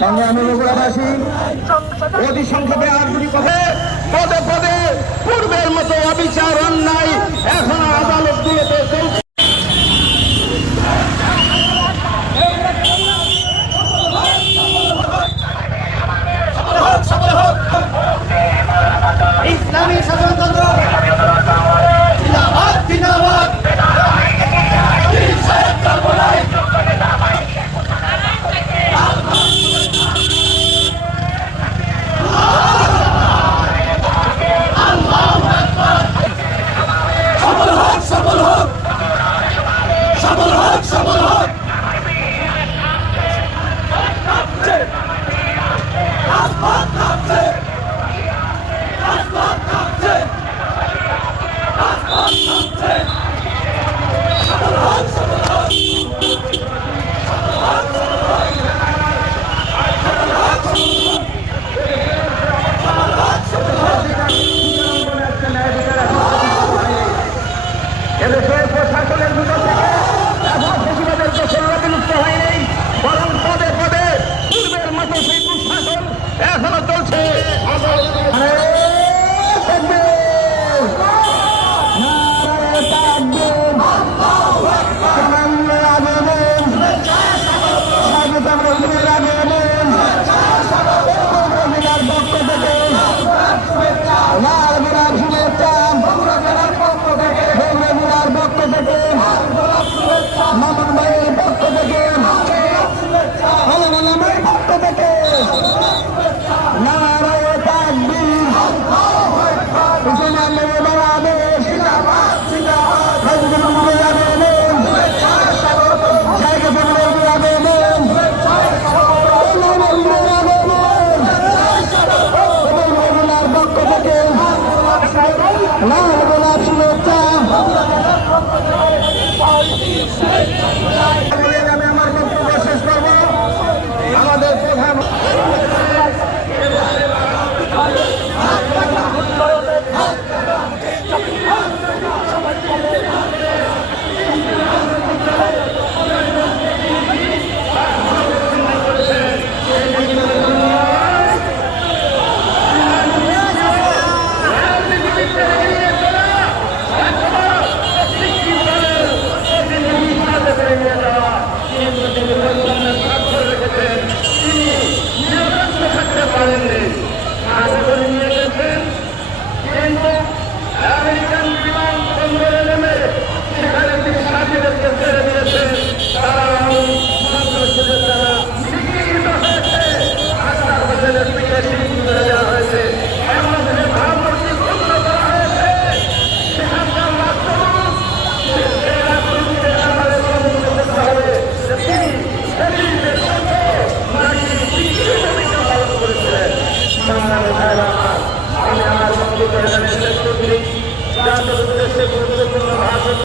সংগ্রামী বগুড়াবাসী অতি সংক্ষেপে আর দুটি কথা, পদে পদে পূর্বের মতো অবিচার অন্যায় এখনো আদালতগুলোতে চলছে। ইসলামী শাসনতন্ত্র জিন্দাবাদ জিন্দাবাদ। সফল হোক সফল হোক সফল হোক। এদেশের প্রশাসনের ভিতর থেকে এখন ফেসিবাদের দোষরা বিলুপ্ত হয়নি, বরং পদে পদে পূর্বের মতো সেই দুঃশাসন এখনো চলছে। মামুন ভাইয়ের পক্ষ থেকে আলমের পক্ষ থেকে নারায়ে তাকবীর, মুসলমানদের বাংলাদেশ আমি আমার বক্তব্য শেষ করবো। আমাদের প্রধান আমেরিকান বিমানবন্দরে নেমে সেখানে তিনি সাথীদেরকে ছেড়ে দিয়েছেন। তারা সন্ত্রাসীদের দ্বারা নিগৃহীত হয়েছে, আসার হোসেনের পিঠে সিঁদুর করে দেওয়া হয়েছে, এমন ভাবমূর্তি ভঙ্গ করা হয়েছে। সেখানকার রাষ্ট্রদূত সেই রাষ্ট্রদূতকে আমাদের অনুমতি করতে হবে যে তিনি শহীদদের সঙ্গে নাকি বিক্রি ভূমিকা পালন করেছিলেন। আমি আমার বক্তব্য এখানে শেষ করছি। জাতীয় উদ্দেশ্যে গুরুত্বপূর্ণ ভাষণ